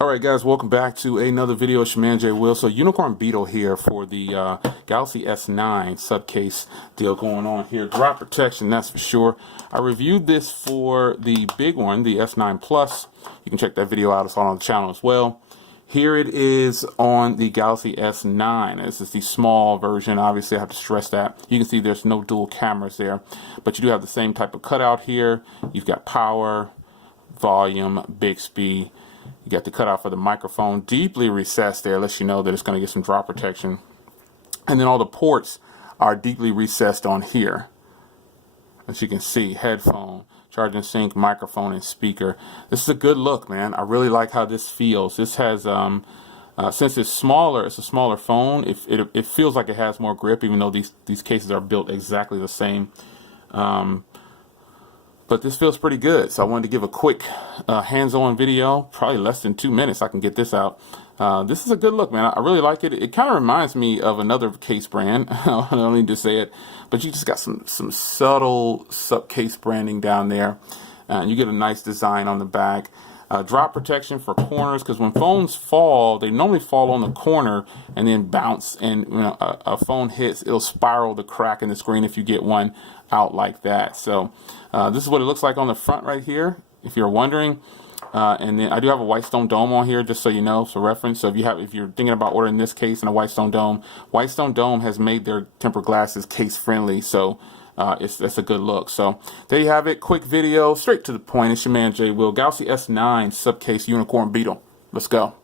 Alright guys, welcome back to another video. It's your man Jay Will. So Unicorn Beetle here for the Galaxy S9 Supcase deal going on here. Drop protection, that's for sure. I reviewed this for the big one, the S9 Plus. You can check that video out, it's on the channel as well. Here it is on the Galaxy S9. This is the small version. Obviously I have to stress that. You can see there's no dual cameras there, but you do have the same type of cutout here. You've got power, volume, Bixby. You got the cutout for the microphone, deeply recessed there, lets you know that it's going to get some drop protection. And then all the ports are deeply recessed on here. As you can see, headphone, charge and sync, microphone, and speaker. This is a good look, man. I really like how this feels. This has, since it's smaller, it's a smaller phone. It feels like it has more grip, even though these cases are built exactly the same. But this feels pretty good, so I wanted to give a quick hands-on video, probably less than 2 minutes I can get this out. This is a good look, man. I really like it. It kind of reminds me of another case brand. I don't need to say it, but you just got some subtle Supcase branding down there. And you get a nice design on the back. Drop protection for corners, because when phones fall, they normally fall on the corner and then bounce, and when a phone hits, it'll spiral the crack in the screen if you get one out like that. So this is what it looks like on the front right here, if you're wondering. And then I do have a white stone dome on here, just so you know, for reference. So if you're thinking about ordering this case and a white stone dome has made their tempered glasses case friendly. So that's a good look. So there you have it. Quick video, straight to the point. It's your man Jay Will. Galaxy S9 Supcase Unicorn Beetle. Let's go.